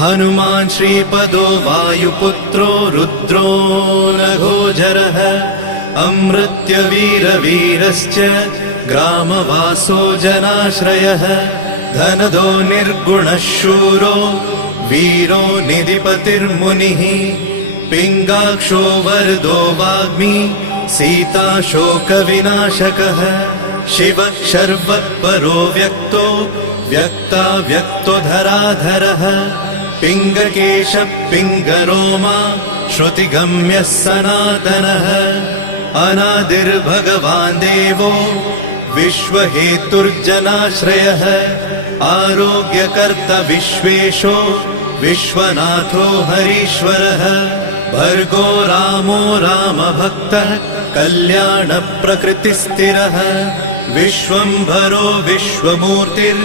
हनुमान् श्रीपदो वायुपुत्रो रुद्रो नघोजरः अमृत्यवीरवीरश्च ग्रामवासो जनाश्रयः धनदो निर्गुणः शूरो वीरो निधिपतिर्मुनिः पिङ्गाक्षो वरदो वाग्मी सीताशोकविनाशकः शिवः शर्वत्परो व्यक्तो व्यक्ताव्यक्तो धराधरः पिङ्गकेशः पिङ्गरोमा श्रुतिगम्यः सनातनः अनादिर्भगवान् देवो विश्वहेतुर्जनाश्रयः आरोग्यकर्ता विश्वेशो विश्वनाथो हरीश्वरः भर्गो रामो रामभक्तः कल्याणप्रकृतिस्थिरः विश्वम्भरो विश्वमूर्तिर्